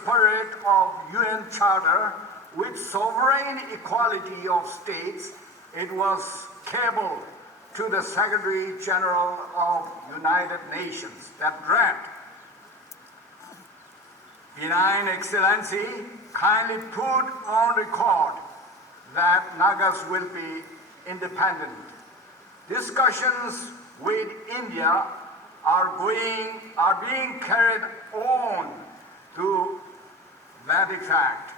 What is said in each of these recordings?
spirit of UN Charter with sovereign equality of states, it was cabled to the Secretary General of United Nations that read, Benign Excellency, kindly put on record that Nagas will be independent. Discussions with India are being carried on to that effect.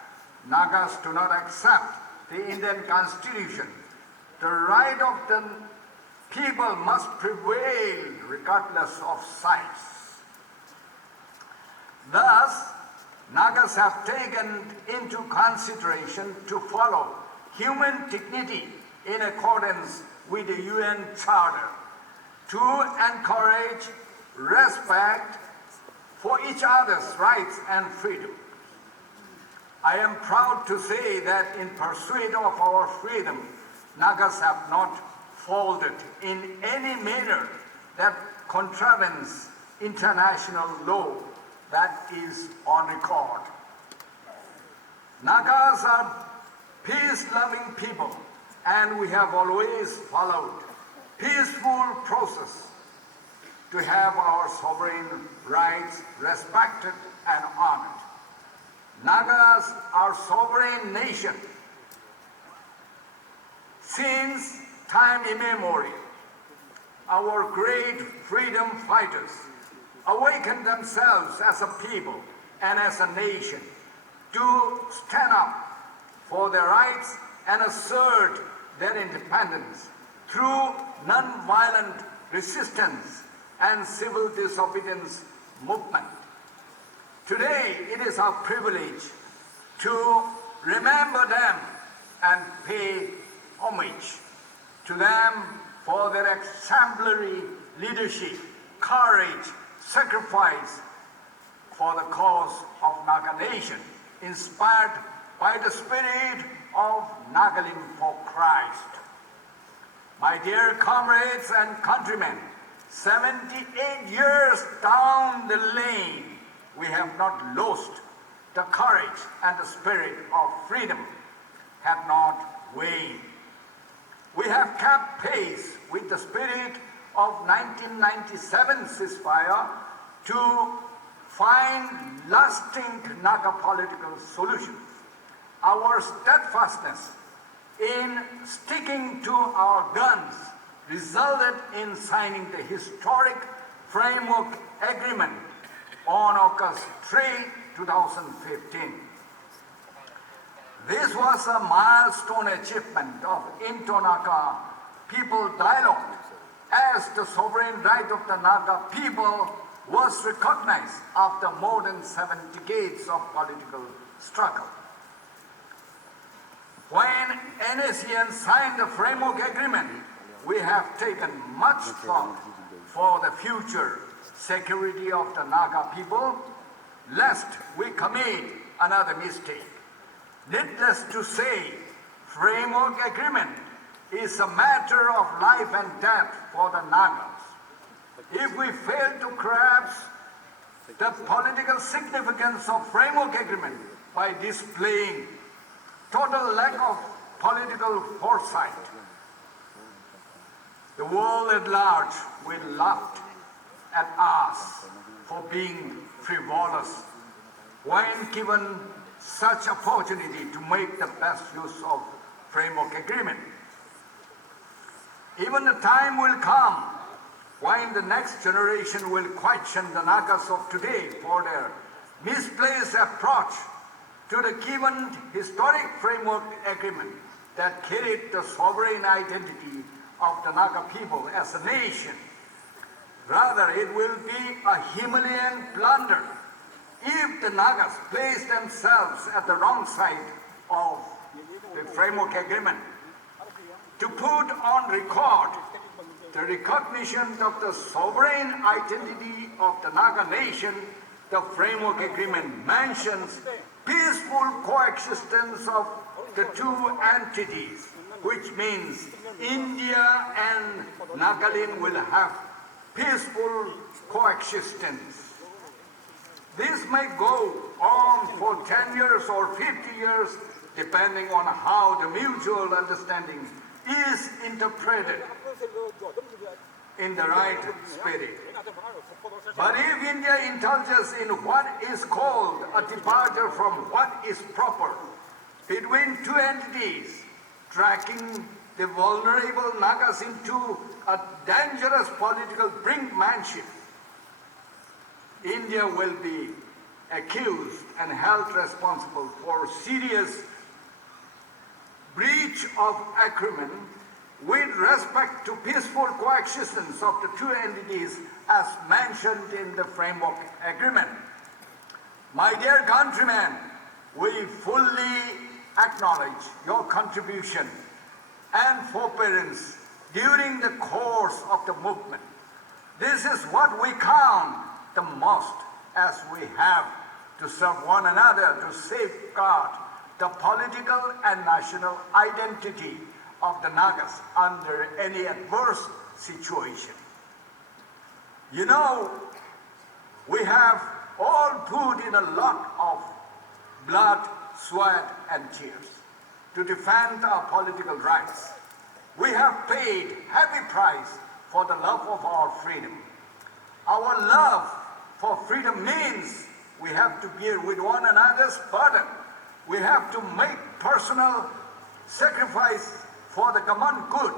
Nagas do not accept the Indian Constitution. The right of the people must prevail regardless of size. Thus, Nagas have taken into consideration to follow human dignity in accordance with the UN Charter, to encourage respect for each other's rights and freedom. I am proud to say that in pursuit of our freedom, Nagas have not folded in any manner that contravenes international law that is on record. Nagas are peace-loving people, and we have always followed peaceful process to have our sovereign rights respected and honored. Nagas are sovereign nation since time immemorial. Our great freedom fighters awakened themselves as a people and as a nation to stand up for their rights and assert their independence through non-violent resistance and civil disobedience movement. Today, it is our privilege to remember them and pay homage to them for their exemplary leadership, courage, sacrifice for the cause of Naga Nation, inspired by the spirit of Nagaland for Christ. My dear comrades and countrymen, 78 years down the lane, we have not lost the courage and the spirit of freedom, have not waned. We have kept pace with the spirit of 1997 ceasefire to find lasting Naga political solutions. Our steadfastness in sticking to our guns resulted in signing the historic framework agreement on August 3, 2015. This was a milestone achievement of Indo-Naga people dialogue, as the sovereign right of the Naga people was recognized after more than 7 decades of political struggle. When Nscn signed the framework agreement, we have taken much thought for the future security of the Naga people, lest we commit another mistake. Needless to say, framework agreement is a matter of life and death for the Nagas. If we fail to grasp the political significance of framework agreement by displaying total lack of political foresight, the world at large will laugh at us for being frivolous when given such opportunity to make the best use of framework agreement. Even the time will come when the next generation will question the Nagas of today for their misplaced approach to the given historic framework agreement that carried the sovereign identity of the Naga people as a nation. Rather, it will be a Himalayan blunder if the Nagas place themselves at the wrong side of the framework agreement. To put on record the recognition of the sovereign identity of the Naga nation, the framework agreement mentions peaceful coexistence of the two entities, which means India and Nagaland will have peaceful coexistence. This may go on for 10 years or 50 years, depending on how the mutual understanding is interpreted in the right spirit. But if India indulges in what is called a departure from what is proper between two entities, tracking the vulnerable Nagas into a dangerous political brinkmanship, India will be accused and held responsible for serious breach of agreement with respect to peaceful coexistence of the two entities as mentioned in the framework agreement. My dear countrymen, we fully acknowledge your contribution and forbearance during the course of the movement. This is what we count the most, as we have to serve one another to safeguard the political and national identity of the Nagas under any adverse situation. You know, we have all put in a lot of blood, sweat, and tears to defend our political rights. We have paid heavy price for the love of our freedom. Our love for freedom means we have to bear with one another's burden. We have to make personal sacrifice for the common good.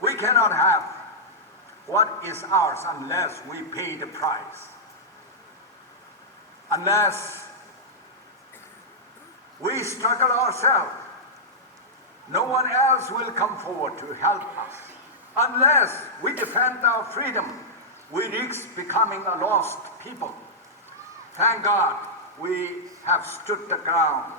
We cannot have what is ours unless we pay the price. Unless we struggle ourselves, no one else will come forward to help us. Unless we defend our freedom, we risk becoming a lost people. Thank God we have stood the ground.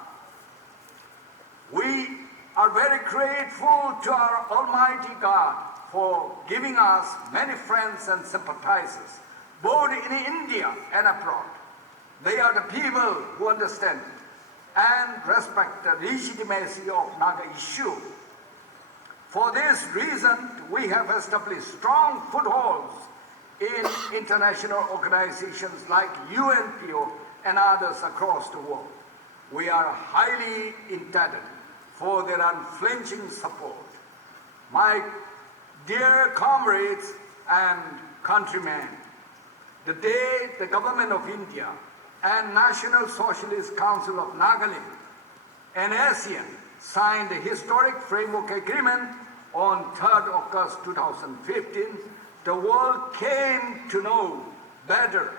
We are very grateful to our Almighty God for giving us many friends and sympathizers, both in India and abroad. They are the people who understand and respect the legitimacy of Naga issue. For this reason, we have established strong footholds in international organizations like UNPO and others across the world. We are highly indebted for their unflinching support. My dear comrades and countrymen, the day the Government of India and National Socialist Council of Nagaland and Nscn signed the historic framework agreement on 3rd August 2015, the world came to know better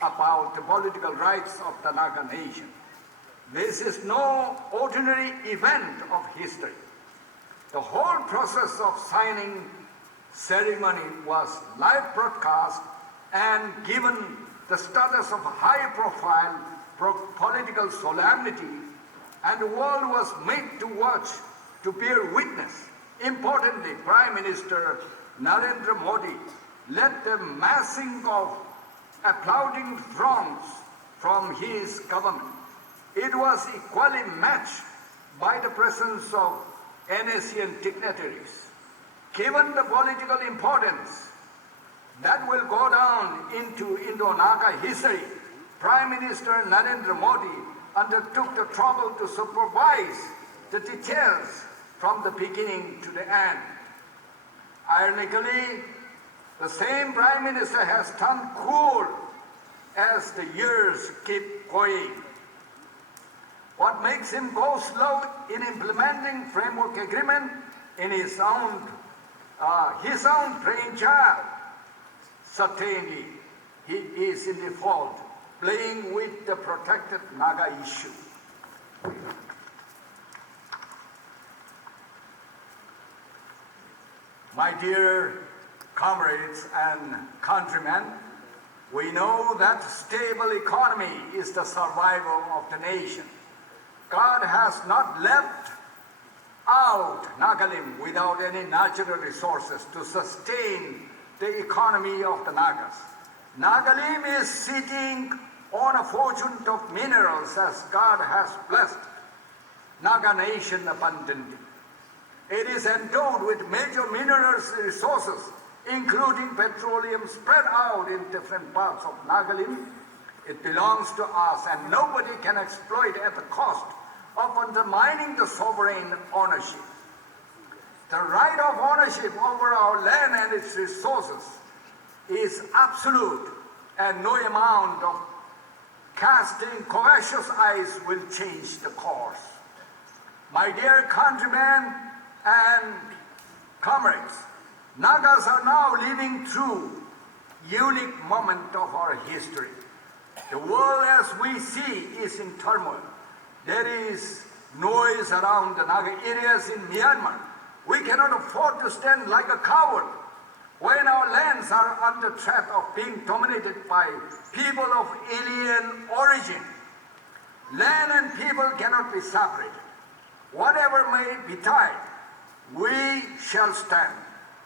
about the political rights of the Naga nation. This is no ordinary event of history. The whole process of signing ceremony was live broadcast and given the status of a high-profile political solemnity, and the world was made to watch, to bear witness. Importantly, Prime Minister Narendra Modi led the massing of applauding throngs from his government. It was equally matched by the presence of Nscn dignitaries. Given the political importance that will go down into Indo-Naga history, Prime Minister Narendra Modi undertook the trouble to supervise the details from the beginning to the end. Ironically, the same Prime Minister has turned cool as the years keep going. What makes him go slow in implementing framework agreement in his own brainchild? Certainly, he is in default, playing with the protected Naga issue. My dear comrades and countrymen, we know that stable economy is the survival of the nation. God has not left out Nagaland without any natural resources to sustain the economy of the Nagas. Nagaland is sitting on a fortune of minerals as God has blessed Naga nation abundantly. It is endowed with major minerals resources, including petroleum spread out in different parts of Nagaland. It belongs to us, and nobody can exploit at the cost of undermining the sovereign ownership. The right of ownership over our land and its resources is absolute, and no amount of casting covetous eyes will change the course. My dear countrymen and comrades, Nagas are now living through unique moment of our history. The world as we see is in turmoil. There is noise around the Naga areas in Myanmar. We cannot afford to stand like a coward when our lands are under threat of being dominated by people of alien origin. Land and people cannot be separated. Whatever may betide, we shall stand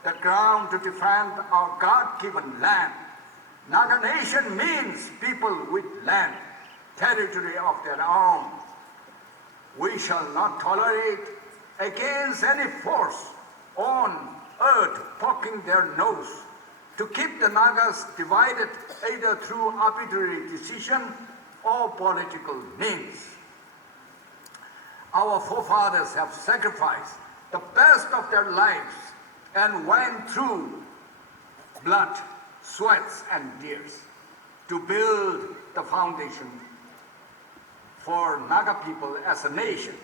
the ground to defend our God-given land. Naga nation means people with land, territory of their own. We shall not tolerate against any force on earth poking their nose to keep the Nagas divided either through arbitrary decision or political means. Our forefathers have sacrificed the best of their lives and went through blood, sweats, and tears to build the foundation for Naga people as a nation.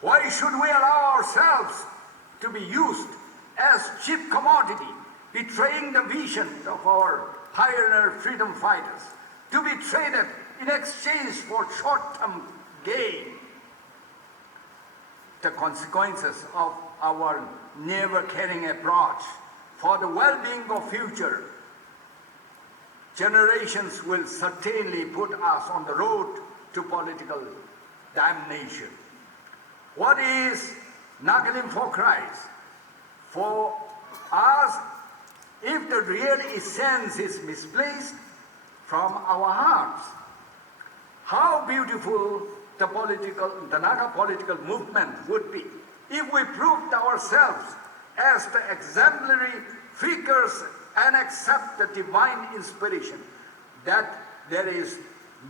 Why should we allow ourselves to be used as cheap commodity, betraying the vision of our pioneer freedom fighters, to be traded in exchange for short-term gain? The consequences of our never-caring approach for the well-being of future generations will certainly put us on the road to political damnation. What is Nagaland for Christ? For us, if the real essence is misplaced from our hearts, how beautiful the Naga political movement would be if we proved ourselves as the exemplary figures and accept the divine inspiration that there is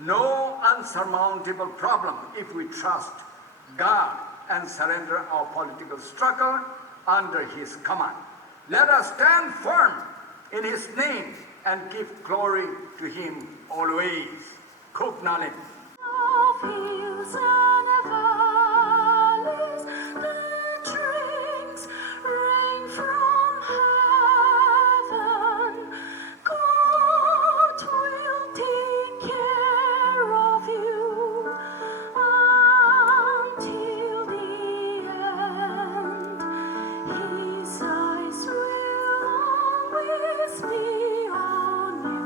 no unsurmountable problem if we trust God and surrender our political struggle under His command. Let us stand firm in His name and give glory to Him always. Kuk Nalim. Hills and valleys, the drinks rain from heaven. God will take care of you until the end. His eyes will always be on you,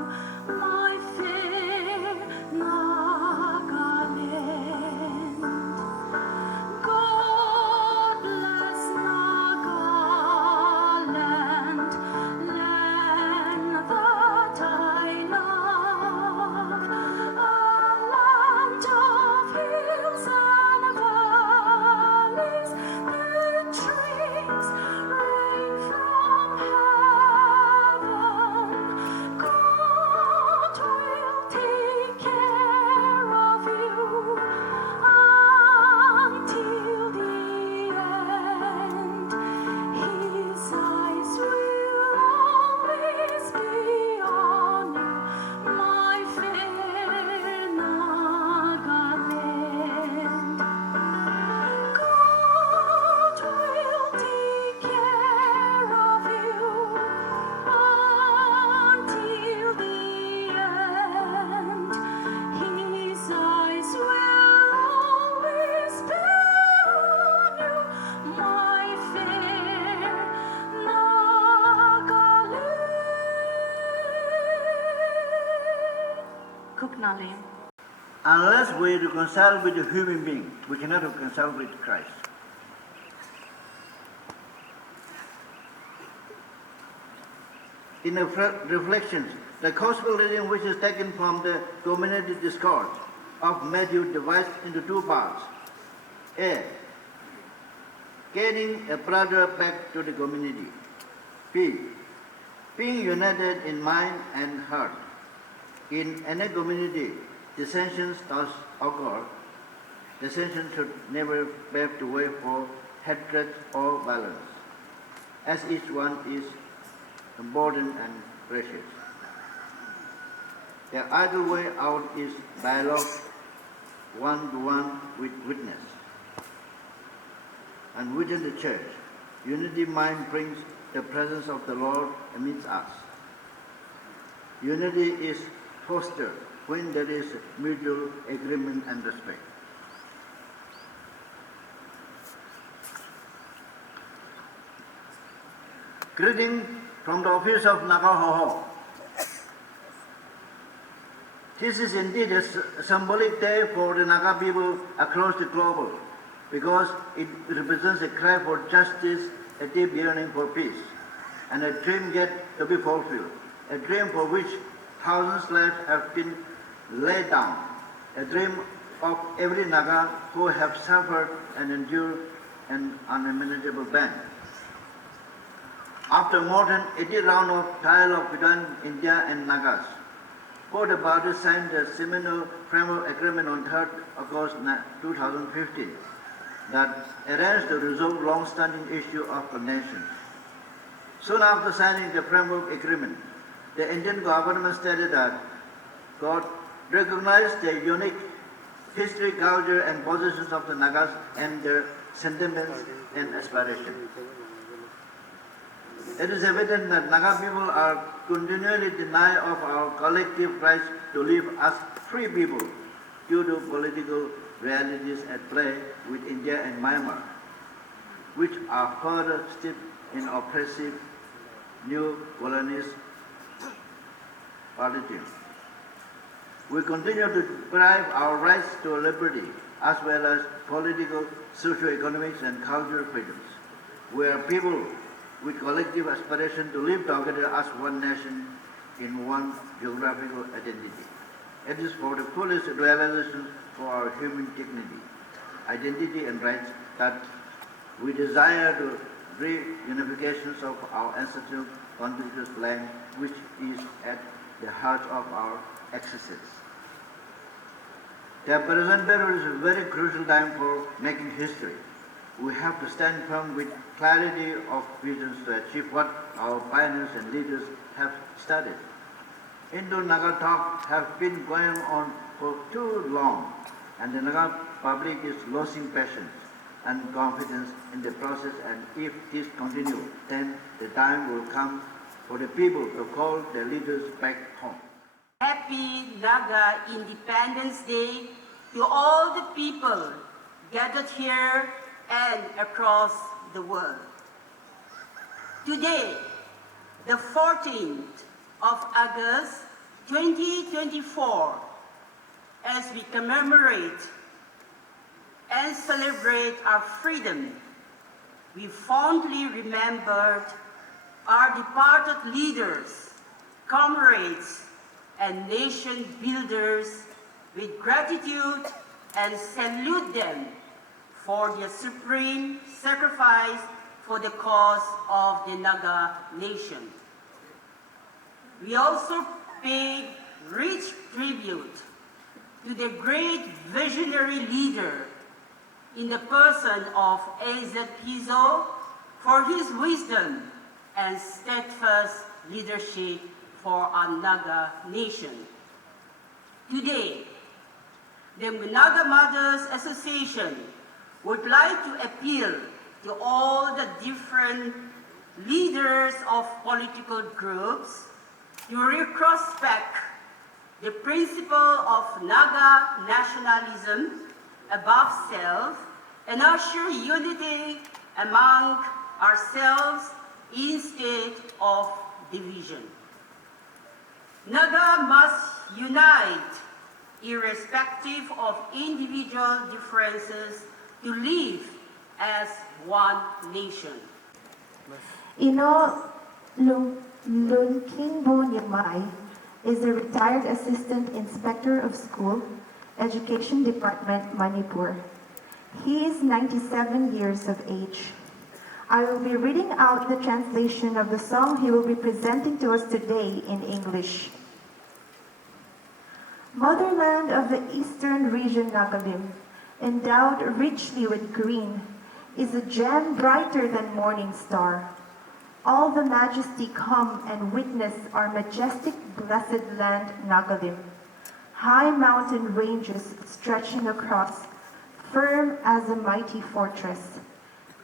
my fair Nagaland. God bless Nagaland, land that I love, a land of hills and valleys, the trees rain from heaven. God will take care of you until the end. His eyes will always be on you, my fair Nagaland. God will take care of you until the end. His eyes will always be on you, my fair Nagaland. Kuknali. Unless we reconcile with a human being, we cannot reconcile with Christ. In the reflections, the gospel reading which is taken from the community discourse of Matthew divides into two parts. A. Getting a brother back to the community. B. Being united in mind and heart. In any community, dissensions thus occur, dissension should never pave the way for hatred or violence, as each one is important and precious. The ideal way out is dialogue one-to-one with witness. And within the church, unity mind brings the presence of the Lord amidst us. Unity is fostered when there is mutual agreement and respect. Greeting from the office of Naga. This is indeed a symbolic day for the Naga people across the globe because it represents a cry for justice, a deep yearning for peace, and a dream yet to be fulfilled, a dream for which thousands lives have been laid down, a dream of every Naga who have suffered and endured an unmanageable pain. After more than 80 rounds of dialogue between India and Nagas, both the parties signed the seminal framework agreement on 3rd August 2015 that arranged to resolve long-standing issue of the nation. Soon after signing the framework agreement, the Indian government stated that God recognized the unique history, culture, and positions of the Nagas and their sentiments and aspirations. It is evident that Naga people are continually denied of our collective rights to live as free people due to political realities at play with India and Myanmar, which are further steeped in oppressive new colonies paradigm. We continue to deprive our rights to liberty as well as political, socio-economic, and cultural freedoms. We are people with collective aspiration to live together as one nation in one geographical identity. It is for the fullest realization for our human dignity, identity and rights that we desire the reunification of our ancestral contiguous land, which is at the heart of our existence. The present period is a very crucial time for making history. We have to stand firm with clarity of visions to achieve what our pioneers and leaders have started. Indo-Naga talks have been going on for too long, and the Naga public is losing patience and confidence in the process, and if this continues, then the time will come for the people to call their leaders back home. Happy Naga Independence Day to all the people gathered here and across the world. Today, the 14th of August 2024, as we commemorate and celebrate our freedom, we fondly remembered our departed leaders, comrades, and nation builders with gratitude and salute them for their supreme sacrifice for the cause of the Naga nation. We also pay rich tribute to the great visionary leader in the person of A.Z. Piso for his wisdom and steadfast leadership for our Naga nation. Today, the Naga Mothers Association would like to appeal to all the different leaders of political groups to retrospect the principle of Naga nationalism above self and assure unity among ourselves instead of division. Naga must unite irrespective of individual differences to live as one nation. Ino Lunkingbo Nyamai is a retired Assistant Inspector of School, Education Department, Manipur. He is 97 years of age. I will be reading out the translation of the song he will be presenting to us today in English. Motherland of the eastern region Nagaland, endowed richly with green, is a gem brighter than morning star. All the majesty come and witness our majestic blessed land Nagaland. High mountain ranges stretching across, firm as a mighty fortress.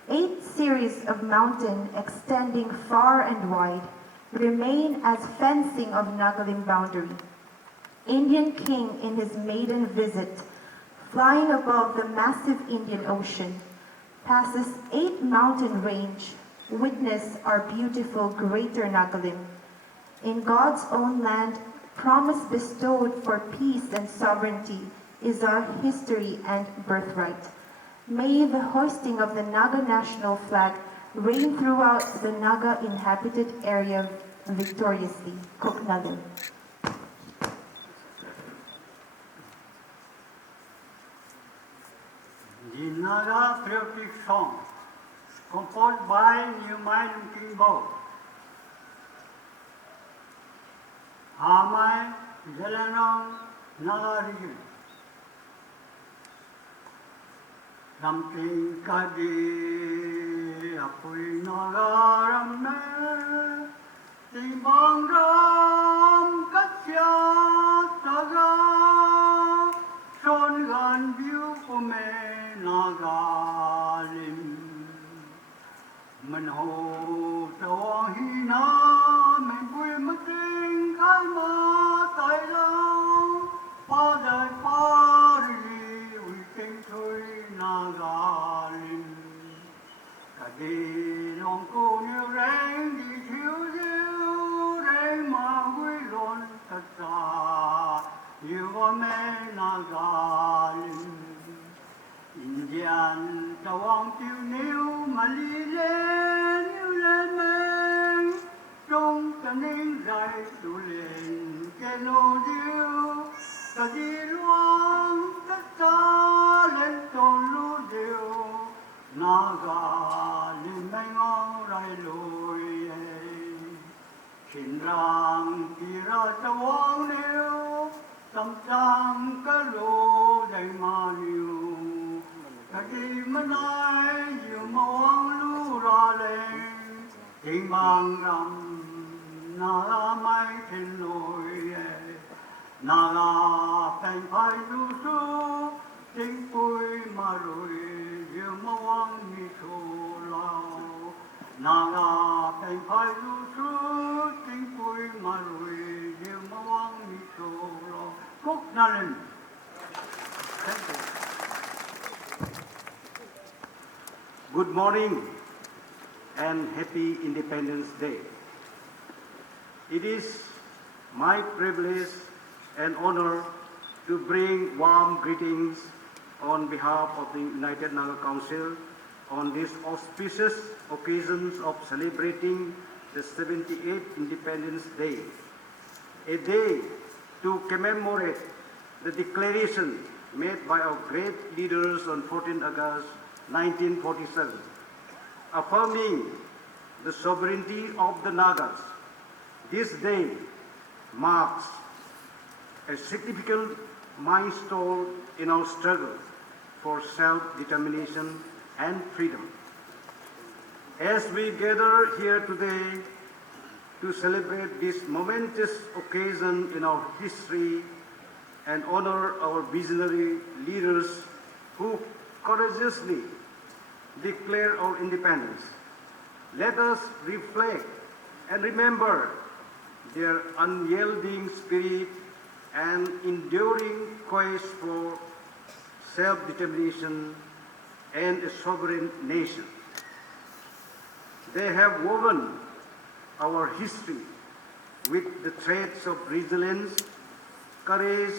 8 series of mountain extending far and wide remain as fencing of Nagaland boundary. Indian king in his maiden visit, flying above the massive Indian Ocean, passes 8 mountain range, witness our beautiful greater Nagaland. In God's own land, promise bestowed for peace and sovereignty is our history and birthright. May the hoisting of the Naga national flag reign throughout the Naga inhabited area victoriously. Koknalim. The Naga Patriotic song, composed by King Bow. Hamai Zelenong Naga region. Something kadi apui Naga ramme, timbang ram katya taga, son gan view pume Nagalim. Manho tawang hina, men pui mating kama tai lao, padai pari we came to Nagalim. Kadi long ko niu reng di chiu diu, reng ma gui lon tata, yu wa me Nagalim. Indian tawang tiêu niu mà li lên men trong cái nín dài tu lên cái nô diu ta đi luang tất ta lên tôn lu diu Naga lên mấy ngõ rai lùi xin rằng kỳ ra tawang niu tâm trang cái lô đầy mà niu. Kaki manai yu mawang lu ra lên, tình bằng ram Naga mai thiên lôi, Naga pen phai du su, tình pui ma rui yu mawang mi su lao, Naga pen phai du su, tình pui ma rui yu mawang mi su lao. Koknalim. Thank you. Good morning and happy Independence Day. It is my privilege and honor to bring warm greetings on behalf of the United Naga Council on this auspicious occasion of celebrating the 78th Independence Day, a day to commemorate the declaration made by our great leaders on 14 August 1947, affirming the sovereignty of the Nagas. This day marks a significant milestone in our struggle for self-determination and freedom. As we gather here today to celebrate this momentous occasion in our history and honor our visionary leaders who courageously declare our independence, let us reflect and remember their unyielding spirit and enduring quest for self-determination and a sovereign nation. They have woven our history with the threads of resilience, courage,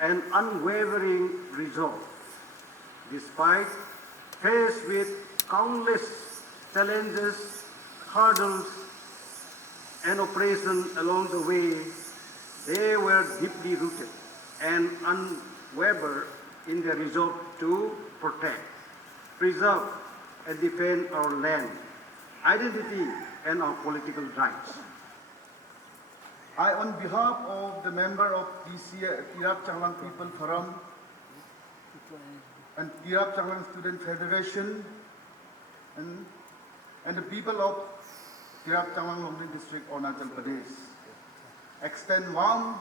and unwavering resolve. Despite faced with countless challenges, hurdles, and oppression along the way, they were deeply rooted and unwavered in their resolve to protect, preserve, and defend our land, identity, and our political rights. I, on behalf of the member of Tirap Changlang People Forum and Tirap Changlang Student Federation and the people of Tirap Changlang Longling District, Arunachal Pradesh, extend warm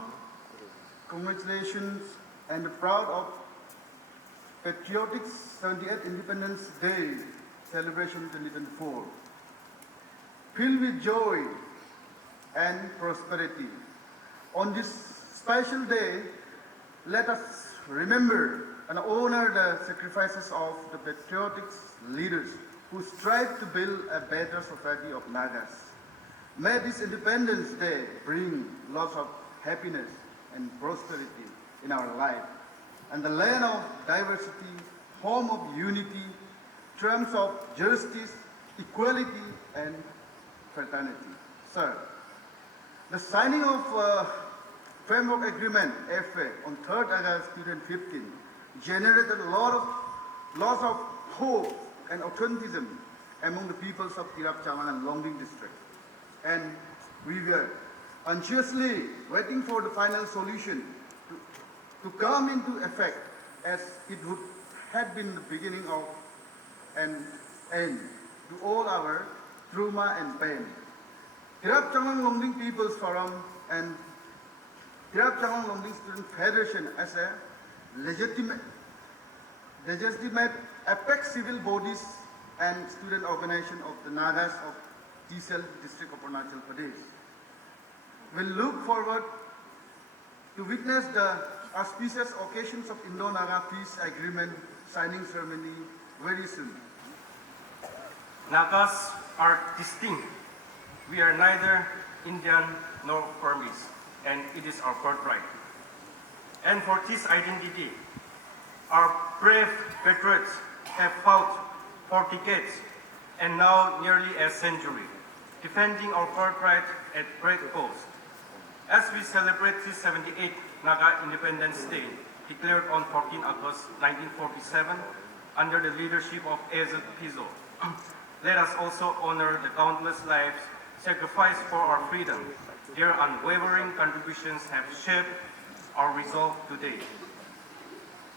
congratulations and proud of Patriotic 78th Independence Day celebration 2024. Filled with joy and prosperity. On this special day, let us remember and honor the sacrifices of the patriotic leaders who strive to build a better society of Nagas. May this Independence Day bring lots of happiness and prosperity in our life, and the land of diversity, home of unity, terms of justice, equality, and fraternity. Sir, the signing of Framework Agreement FA on 3rd August 2015 generated lots of hope and optimism among the peoples of Tirap Changlang and Longling District. And we were anxiously waiting for the final solution to come into effect, as it would had been the beginning of an end to all our trauma and pain. Tirap Changlang Longling People's Forum and Tirap Changlang Longling Student Federation as a legitimate apex civil bodies and student organization of the Nagas of TCL District of Arunachal Pradesh will look forward to witness the auspicious occasions of Indo-Naga Peace Agreement signing ceremony very soon. Nagas are distinct. We are neither Indian nor Burmese, and it is our birthright. And for this identity, our brave patriots have fought for decades and now nearly a century, defending our birthright at great cost. As we celebrate this 78th Naga Independence Day, declared on 14 August 1947 under the leadership of Ezet Pizo, let us also honor the countless lives sacrificed for our freedom. Their unwavering contributions have shaped our resolve today.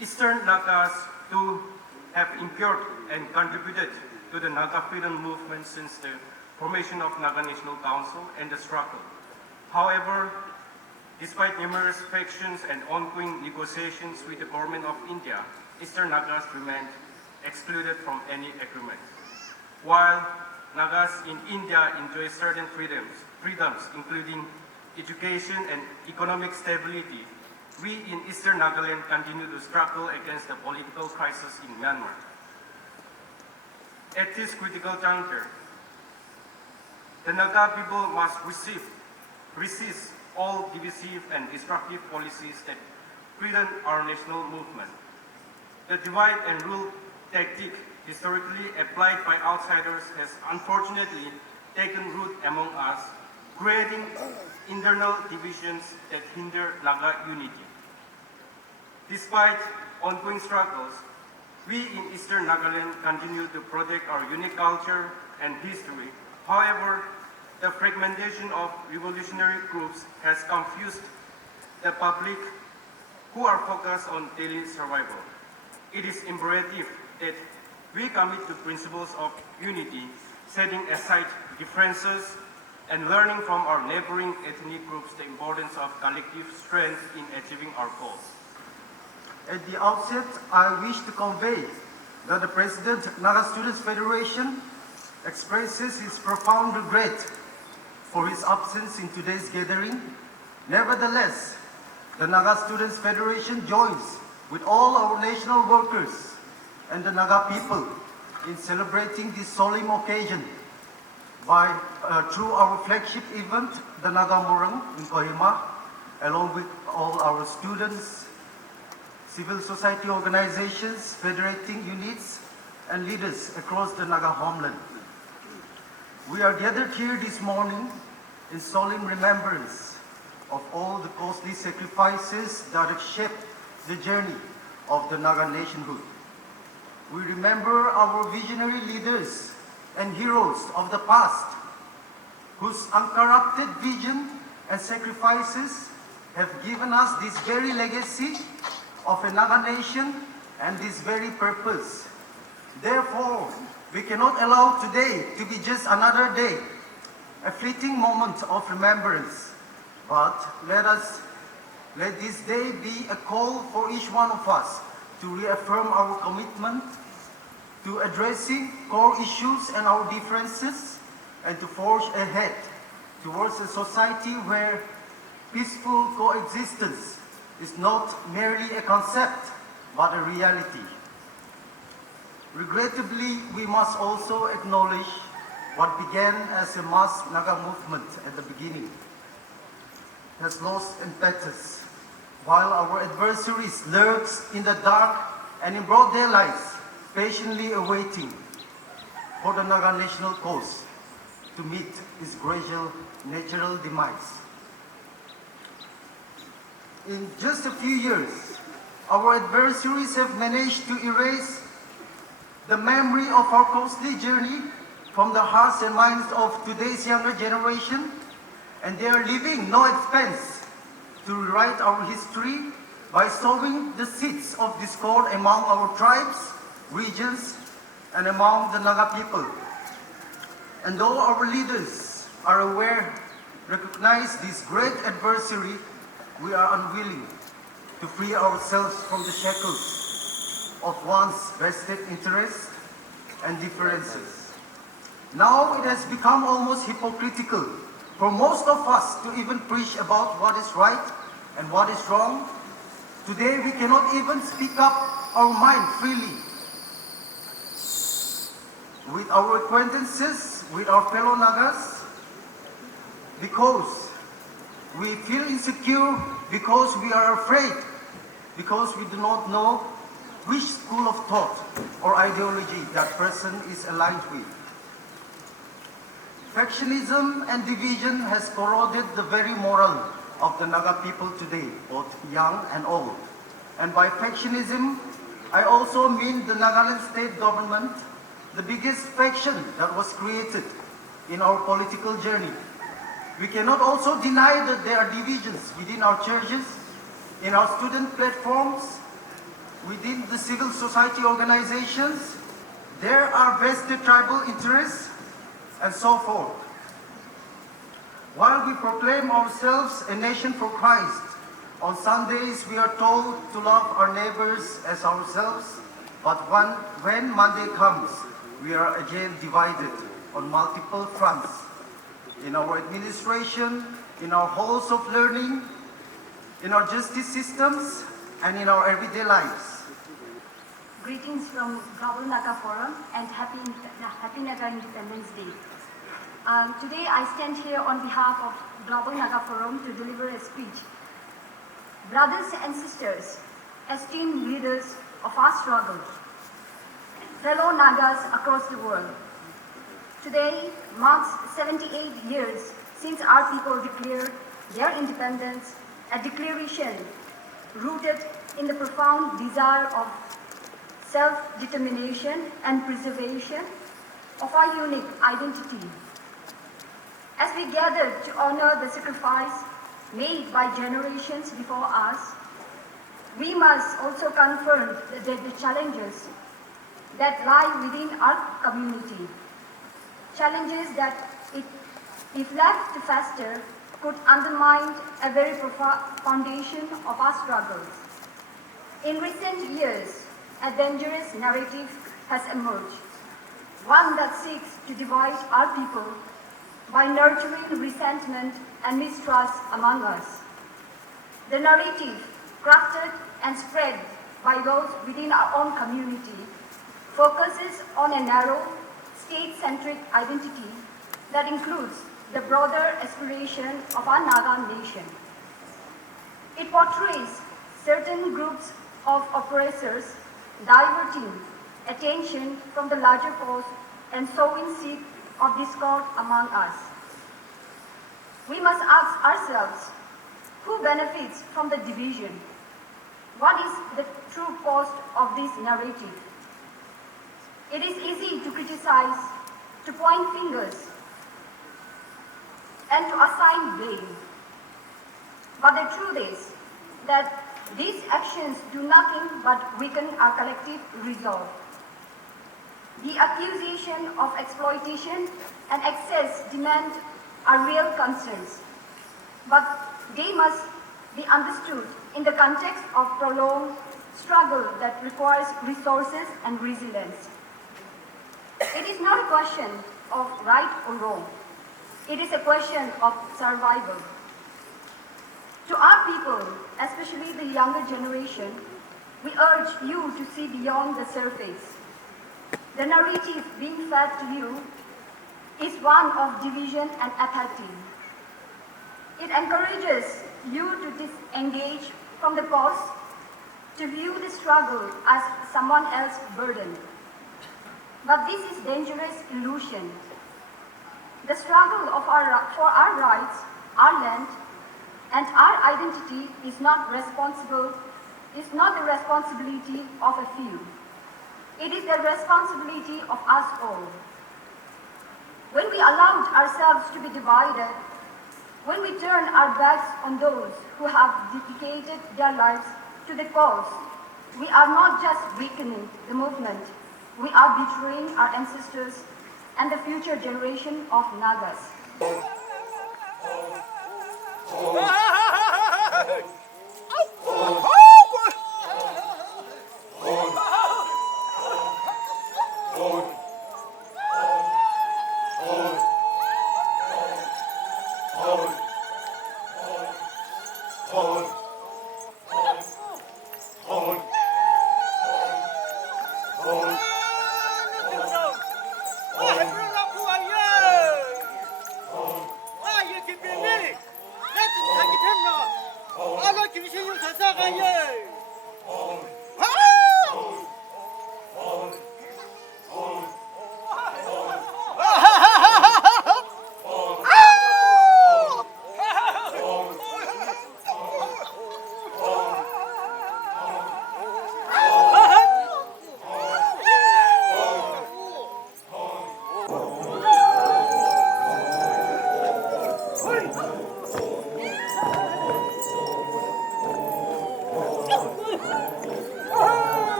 Eastern Nagas too have imbued and contributed to the Naga freedom movement since the formation of Naga National Council and the struggle. However, despite numerous frictions and ongoing negotiations with the government of India, Eastern Nagas remained excluded from any agreement. While Nagas in India enjoy certain freedoms including education and economic stability, we in Eastern Nagaland continue to struggle against the political crisis in Myanmar. At this critical juncture, the Naga people must resist all divisive and destructive policies that threaten our national movement. The divide and rule tactic historically applied by outsiders has unfortunately taken root among us, creating internal divisions that hinder Naga unity. Despite ongoing struggles, we in Eastern Nagaland continue to protect our unique culture and history. However, the fragmentation of revolutionary groups has confused the public who are focused on daily survival. It is imperative that we commit to principles of unity, setting aside differences and learning from our neighboring ethnic groups the importance of collective strength in achieving our goals. At the outset, I wish to convey that the President Naga Students Federation expresses his profound regret for his absence in today's gathering. Nevertheless, the Naga Students Federation joins with all our national workers and the Naga people in celebrating this solemn occasion through our flagship event, the Naga Murang in Kohima, along with all our students, civil society organizations, federating units, and leaders across the Naga homeland. We are gathered here this morning in solemn remembrance of all the costly sacrifices that have shaped the journey of the Naga nationhood. We remember our visionary leaders and heroes of the past, whose uncorrupted vision and sacrifices have given us this very legacy of a Naga nation and this very purpose. Therefore, we cannot allow today to be just another day, a fleeting moment of remembrance, but let this day be a call for each one of us to reaffirm our commitment to addressing core issues and our differences, and to forge ahead towards a society where peaceful coexistence is not merely a concept, but a reality. Regrettably, we must also acknowledge what began as a mass Naga movement at the beginning has lost impetus, while our adversaries lurk in the dark and in broad daylight, patiently awaiting for the Naga national cause to meet its gradual natural demise. In just a few years, our adversaries have managed to erase the memory of our costly journey from the hearts and minds of today's younger generation, and they are leaving no expense to rewrite our history by sowing the seeds of discord among our tribes, regions, and among the Naga people. And though our leaders are aware, recognize this great adversary, we are unwilling to free ourselves from the shackles of one's vested interests and differences. Now it has become almost hypocritical for most of us to even preach about what is right and what is wrong. Today we cannot even speak up our mind freely with our acquaintances, with our fellow Nagas, because we feel insecure, because we are afraid, because we do not know which school of thought or ideology that person is aligned with. Factionism and division has corroded the very moral of the Naga people today, both young and old. And by factionism, I also mean the Nagaland state government, the biggest faction that was created in our political journey. We cannot also deny that there are divisions within our churches, in our student platforms, within the civil society organizations. There are vested tribal interests, and so forth. While we proclaim ourselves a nation for Christ, on Sundays we are told to love our neighbors as ourselves, but when Monday comes, we are again divided on multiple fronts. In our administration, in our halls of learning, in our justice systems, and in our everyday lives. Greetings from Global Naga Forum and Happy Naga Independence Day. Today I stand here on behalf of Global Naga Forum to deliver a speech. Brothers and sisters, esteemed leaders of our struggle, fellow Nagas across the world, today marks 78 years since our people declared their independence, a declaration rooted in the profound desire of self-determination and preservation of our unique identity. As we gather to honor the sacrifice made by generations before us, we must also confront the challenges that lie within our community. Challenges that, if left to fester, could undermine a very foundation of our struggles. In recent years, a dangerous narrative has emerged, one that seeks to divide our people by nurturing resentment and mistrust among us. The narrative, crafted and spread by those within our own community, focuses on a narrow, state-centric identity that includes the broader aspiration of our Naga nation. It portrays certain groups of oppressors diverting attention from the larger cause and sowing seed of discord among us. We must ask ourselves, who benefits from the division? What is the true cost of this narrative? It is easy to criticize, to point fingers, and to assign blame. But the truth is that these actions do nothing but weaken our collective resolve. The accusation of exploitation and excess demand are real concerns, but they must be understood in the context of prolonged struggle that requires resources and resilience. It is not a question of right or wrong. It is a question of survival. To our people, especially the younger generation, we urge you to see beyond the surface. The narrative being fed to you is one of division and apathy. It encourages you to disengage from the cause, to view the struggle as someone else's burden. But this is dangerous illusion. The struggle for our rights, our land, and our identity is not the responsibility of a few. It is the responsibility of us all. When we allowed ourselves to be divided, when we turn our backs on those who have dedicated their lives to the cause, we are not just weakening the movement, we are betraying our ancestors and the future generation of Nagas.